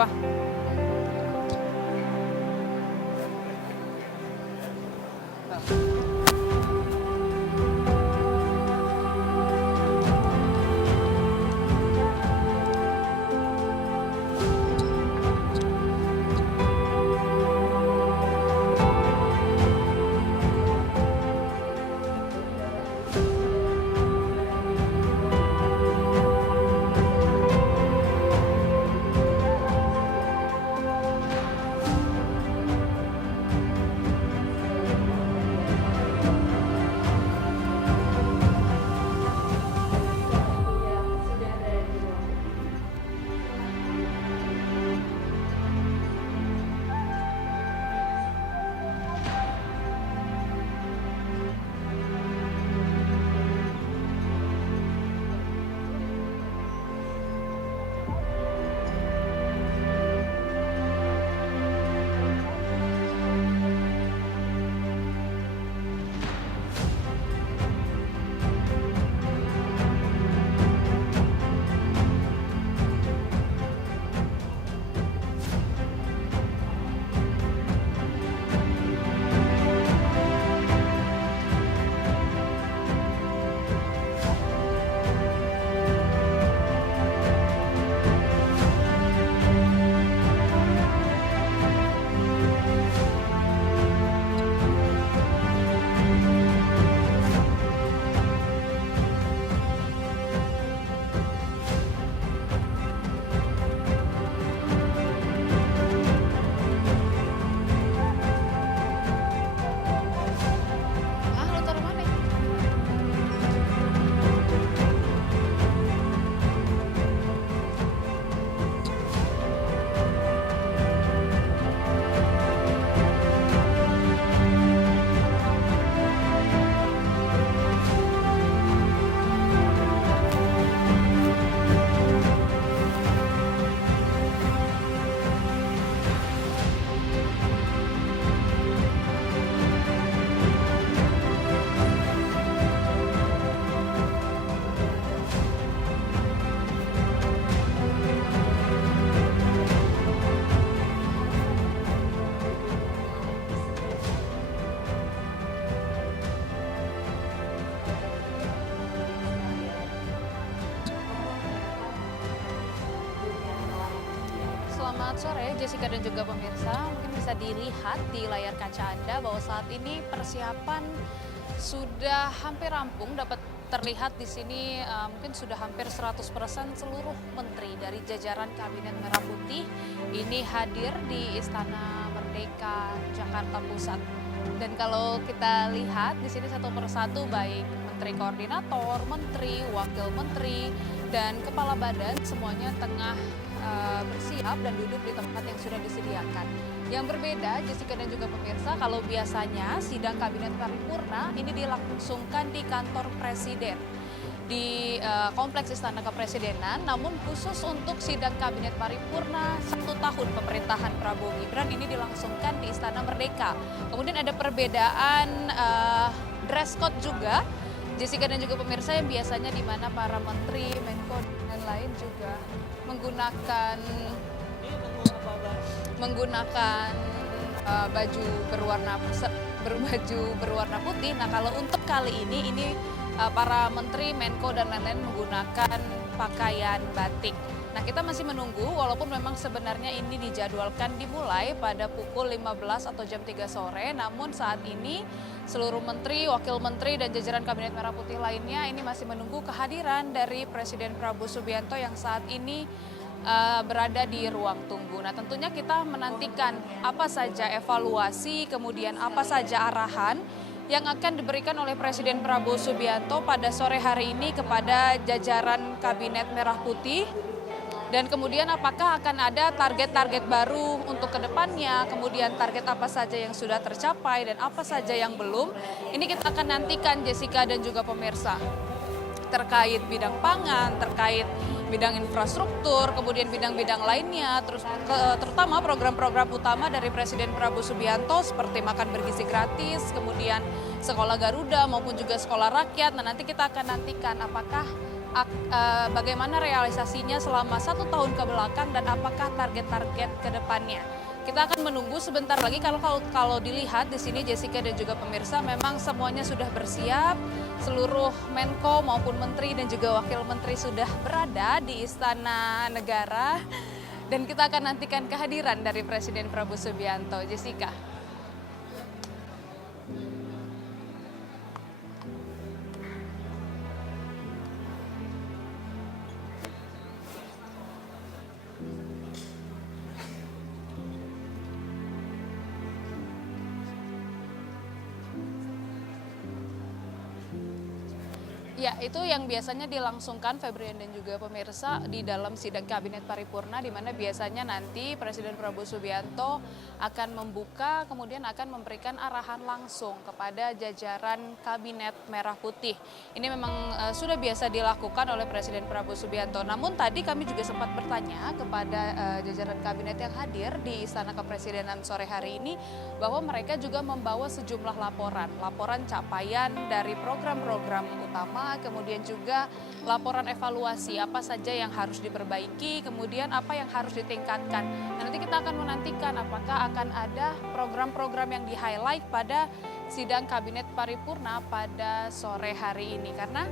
apa? Ah, lu taruh mana? Selamat sore Jessica dan juga pemirsa. Mungkin bisa dilihat di layar kaca Anda bahwa saat ini persiapan sudah hampir rampung. Dapat terlihat di sini mungkin sudah hampir 100% seluruh menteri dari jajaran Kabinet Merah Putih ini hadir di Istana Merdeka Jakarta Pusat. Dan kalau kita lihat di sini satu persatu baik menteri koordinator, menteri, wakil menteri, dan kepala badan semuanya tengah bersiap dan duduk di tempat yang sudah disediakan. Yang berbeda, Jessica dan juga pemirsa, kalau biasanya sidang kabinet paripurna ini dilangsungkan di kantor presiden di kompleks Istana Kepresidenan, namun khusus untuk sidang kabinet paripurna 1 tahun pemerintahan Prabowo Gibran ini dilangsungkan di Istana Merdeka. Kemudian ada perbedaan dress code juga, Jessica dan juga pemirsa, yang biasanya di mana para menteri, Menko dan lain juga menggunakan baju berwarna putih. Nah, kalau untuk kali ini para menteri, Menko dan lain-lain menggunakan pakaian batik. Nah, kita masih menunggu walaupun memang sebenarnya ini dijadwalkan dimulai pada pukul 15 atau jam 3 sore, namun saat ini seluruh menteri, wakil menteri dan jajaran Kabinet Merah Putih lainnya ini masih menunggu kehadiran dari Presiden Prabowo Subianto yang saat ini berada di ruang tunggu. Nah, tentunya kita menantikan apa saja evaluasi, kemudian apa saja arahan yang akan diberikan oleh Presiden Prabowo Subianto pada sore hari ini kepada jajaran Kabinet Merah Putih. Dan kemudian apakah akan ada target-target baru untuk kedepannya, kemudian target apa saja yang sudah tercapai dan apa saja yang belum. Ini kita akan nantikan Jessica dan juga pemirsa. Terkait bidang pangan, terkait bidang infrastruktur, kemudian bidang-bidang lainnya, terutama program-program utama dari Presiden Prabowo Subianto seperti makan bergizi gratis, kemudian sekolah Garuda maupun juga sekolah rakyat. Nah, nanti kita akan nantikan apakah bagaimana realisasinya selama 1 tahun ke belakang dan apakah target-target ke depannya. Kita akan menunggu sebentar lagi. Kalau dilihat di sini Jessica dan juga pemirsa, memang semuanya sudah bersiap. Seluruh Menko maupun Menteri dan juga Wakil Menteri sudah berada di Istana Negara. Dan kita akan nantikan kehadiran dari Presiden Prabowo Subianto. Jessica. Ya, itu yang biasanya dilangsungkan Febrian dan juga pemirsa di dalam sidang Kabinet Paripurna, di mana biasanya nanti Presiden Prabowo Subianto akan membuka, kemudian akan memberikan arahan langsung kepada jajaran Kabinet Merah Putih. Ini memang sudah biasa dilakukan oleh Presiden Prabowo Subianto. Namun tadi kami juga sempat bertanya kepada jajaran Kabinet yang hadir di Istana Kepresidenan sore hari ini, bahwa mereka juga membawa sejumlah laporan capaian dari program-program utama, kemudian juga laporan evaluasi apa saja yang harus diperbaiki, kemudian apa yang harus ditingkatkan. Nanti kita akan menantikan apakah akan ada program-program yang di-highlight pada sidang Kabinet Paripurna pada sore hari ini. Karena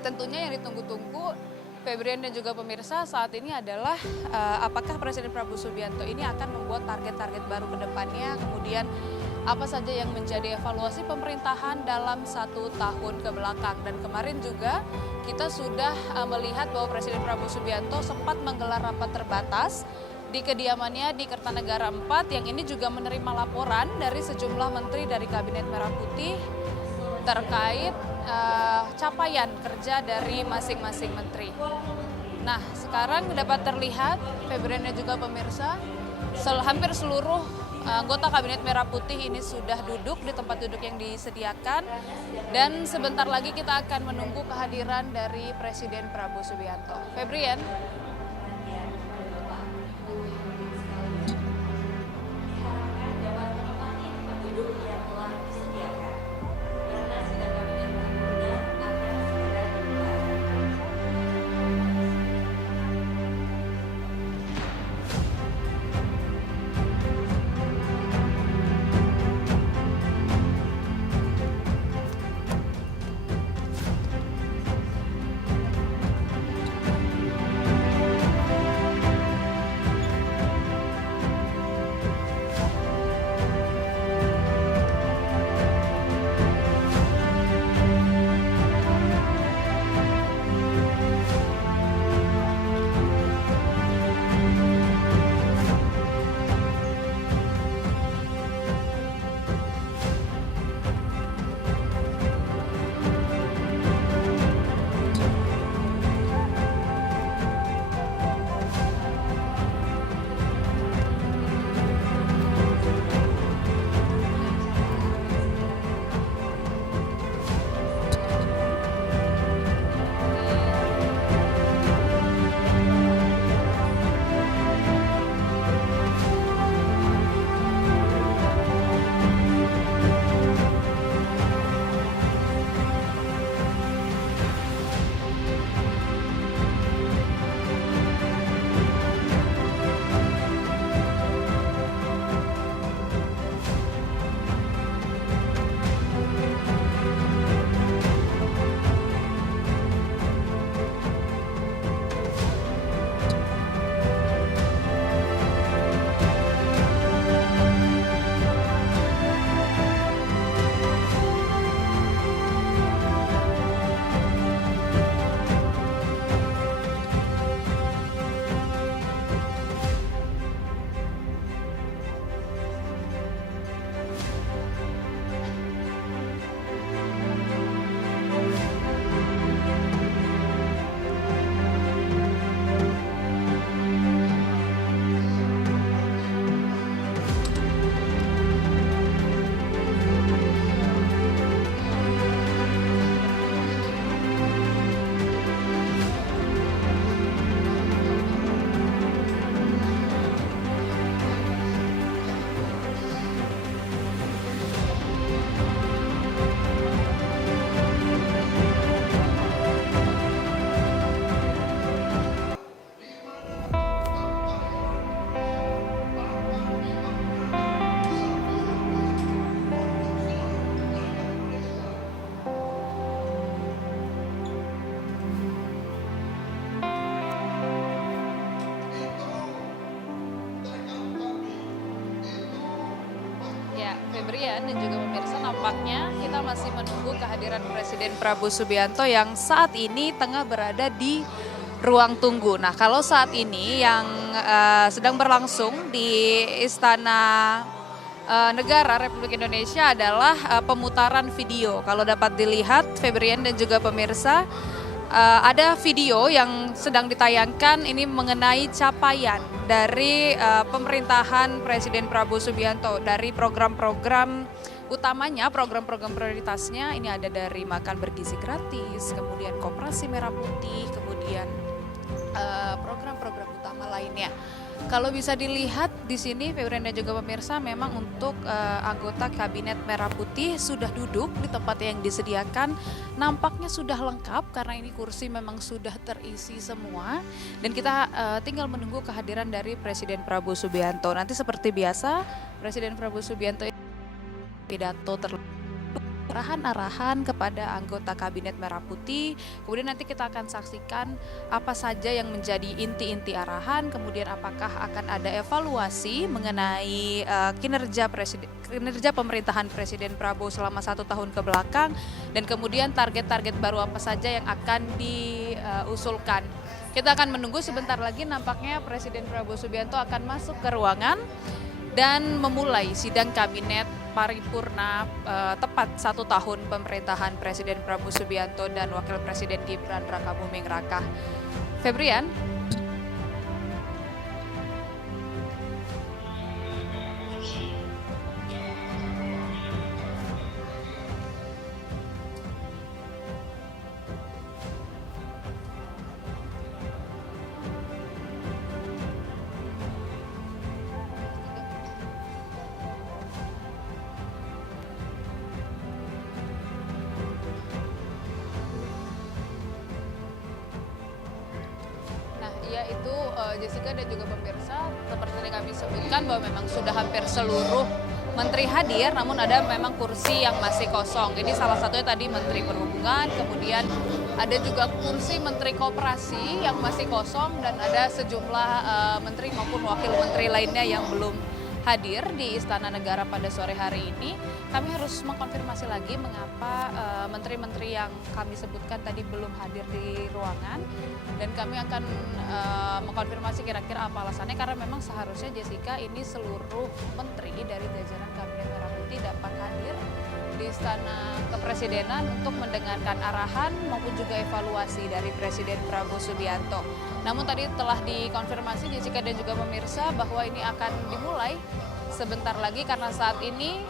tentunya yang ditunggu-tunggu Febrian dan juga pemirsa saat ini adalah apakah Presiden Prabowo Subianto ini akan membuat target-target baru ke depannya, kemudian apa saja yang menjadi evaluasi pemerintahan dalam 1 tahun ke belakang. Dan kemarin juga kita sudah melihat bahwa Presiden Prabowo Subianto sempat menggelar rapat terbatas di kediamannya di Kertanegara 4, yang ini juga menerima laporan dari sejumlah menteri dari Kabinet Merah Putih terkait capaian kerja dari masing-masing menteri. Nah, sekarang dapat terlihat Febrian dan juga pemirsa, hampir seluruh anggota Kabinet Merah Putih ini sudah duduk di tempat duduk yang disediakan, dan sebentar lagi kita akan menunggu kehadiran dari Presiden Prabowo Subianto. Febrian. Febrian dan juga pemirsa, nampaknya kita masih menunggu kehadiran Presiden Prabowo Subianto yang saat ini tengah berada di ruang tunggu. Nah, kalau saat ini yang sedang berlangsung di Istana Negara Republik Indonesia adalah pemutaran video. Kalau dapat dilihat, Febrian dan juga pemirsa, ada video yang sedang ditayangkan ini mengenai capaian dari pemerintahan Presiden Prabowo Subianto dari program-program utamanya, program-program prioritasnya ini ada dari makan bergizi gratis, kemudian Koperasi Merah Putih, kemudian program-program utama lainnya. Kalau bisa dilihat di sini, Febrian dan juga pemirsa, memang untuk anggota Kabinet Merah Putih sudah duduk di tempat yang disediakan. Nampaknya sudah lengkap karena ini kursi memang sudah terisi semua. Dan kita tinggal menunggu kehadiran dari Presiden Prabowo Subianto. Nanti seperti biasa, Presiden Prabowo Subianto pidato arahan-arahan kepada anggota Kabinet Merah Putih. Kemudian nanti kita akan saksikan apa saja yang menjadi inti-inti arahan, kemudian apakah akan ada evaluasi mengenai kinerja pemerintahan Presiden Prabowo selama 1 tahun ke belakang, dan kemudian target-target baru apa saja yang akan diusulkan. Kita akan menunggu sebentar lagi, nampaknya Presiden Prabowo Subianto akan masuk ke ruangan dan memulai sidang kabinet paripurna tepat 1 tahun pemerintahan Presiden Prabowo Subianto dan Wakil Presiden Gibran Rakabuming Raka. Febrian. Yaitu Jessica dan juga pemirsa, seperti tadi kami sebutkan bahwa memang sudah hampir seluruh menteri hadir, namun ada memang kursi yang masih kosong. Ini salah satunya tadi Menteri Perhubungan, kemudian ada juga kursi Menteri Koperasi yang masih kosong, dan ada sejumlah menteri maupun wakil menteri lainnya yang belum hadir di Istana Negara pada sore hari ini. Kami harus mengkonfirmasi lagi mengapa menteri-menteri yang kami sebutkan tadi belum hadir di ruangan, dan kami akan mengkonfirmasi kira-kira apa alasannya, karena memang seharusnya Jessica ini seluruh menteri dari jajaran Kabinet Merah Putih dapat hadir di Istana Kepresidenan untuk mendengarkan arahan maupun juga evaluasi dari Presiden Prabowo Subianto. Namun tadi telah dikonfirmasi Jessica dan juga pemirsa bahwa ini akan dimulai sebentar lagi, karena saat ini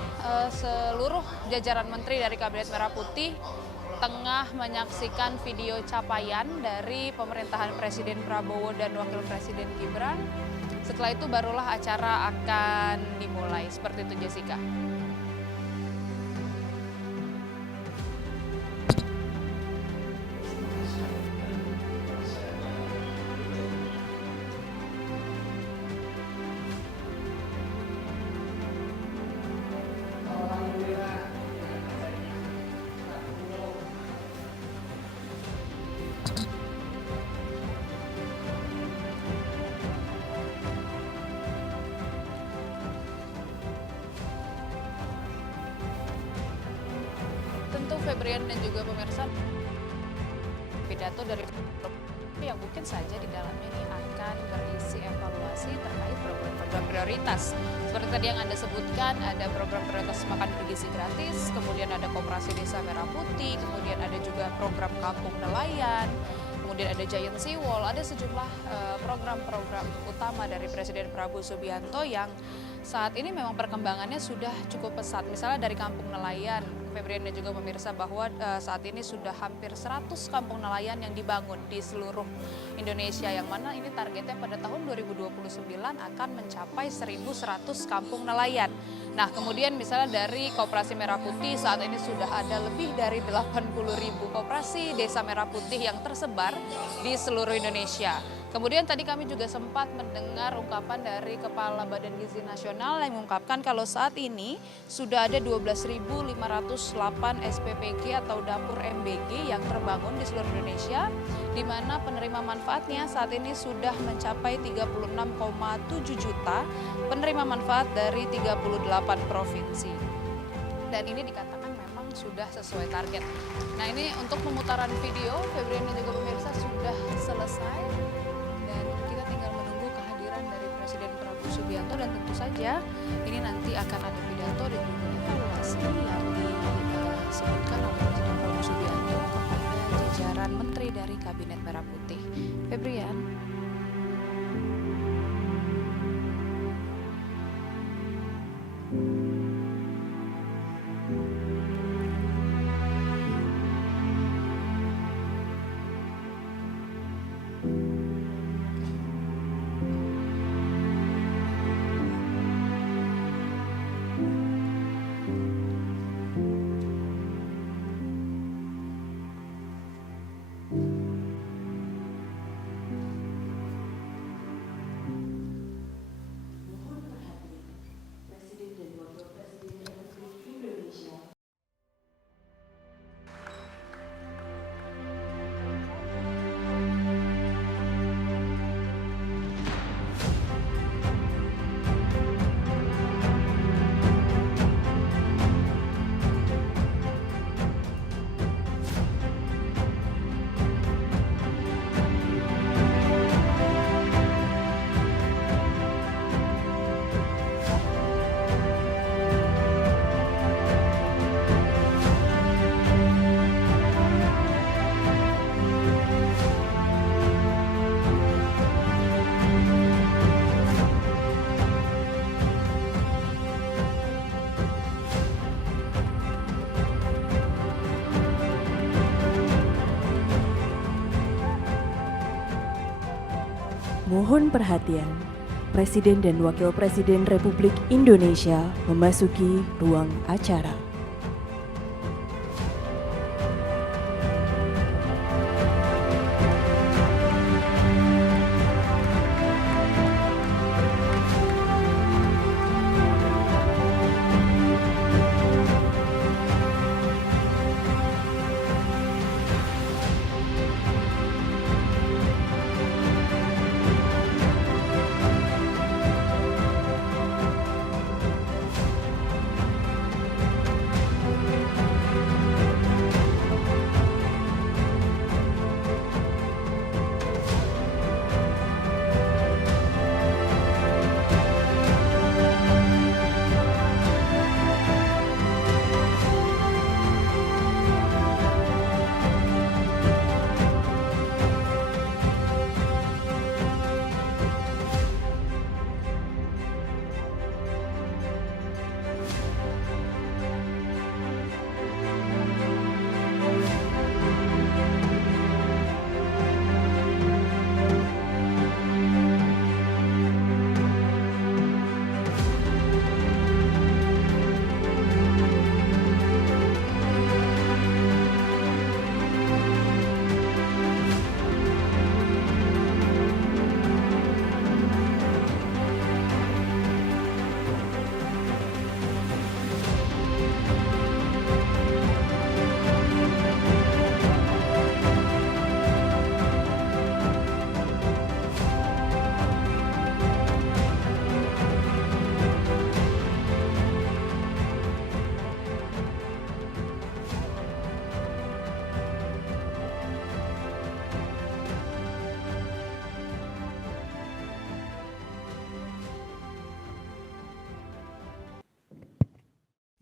seluruh jajaran menteri dari Kabinet Merah Putih tengah menyaksikan video capaian dari pemerintahan Presiden Prabowo dan Wakil Presiden Gibran. Setelah itu barulah acara akan dimulai. Seperti itu, Jessica. Tentu Febrian dan juga pemirsa, pidato dari yang mungkin saja di dalamnya ini akan berisi evaluasi terkait program-program prioritas. Seperti tadi yang Anda sebutkan, ada program prioritas makan bergizi gratis, kemudian ada Koperasi Desa Merah Putih, kemudian ada juga program Kampung Nelayan, kemudian ada Giant Sea Wall, ada sejumlah program-program utama dari Presiden Prabowo Subianto yang saat ini memang perkembangannya sudah cukup pesat. Misalnya dari Kampung Nelayan, Febrian dan juga pemirsa, bahwa saat ini sudah hampir 100 kampung nelayan yang dibangun di seluruh Indonesia, yang mana ini targetnya pada tahun 2029 akan mencapai 1.100 kampung nelayan. Nah, kemudian misalnya dari Koperasi Merah Putih, saat ini sudah ada lebih dari 80.000 koperasi Desa Merah Putih yang tersebar di seluruh Indonesia. Kemudian tadi kami juga sempat mendengar ungkapan dari Kepala Badan Gizi Nasional yang mengungkapkan kalau saat ini sudah ada 12.508 SPPG atau dapur MBG yang terbangun di seluruh Indonesia, di mana penerima manfaatnya saat ini sudah mencapai 36,7 juta penerima manfaat dari 38 provinsi. dan ini dikatakan memang sudah sesuai target. Nah, ini untuk pemutaran video Febrian dan juga pemirsa sudah selesai dan kita tinggal menunggu kehadiran dari Presiden Prabowo Subianto, dan tentu saja ini nanti akan ada pidato dan juga evaluasi yang disebutkan oleh Presiden Prabowo Subianto kepada jajaran menteri dari Kabinet Merah Putih. Febrian. Mohon perhatian, Presiden dan Wakil Presiden Republik Indonesia memasuki ruang acara.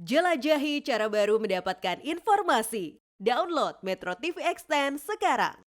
Jelajahi cara baru mendapatkan informasi. Download Metro TV Extend sekarang.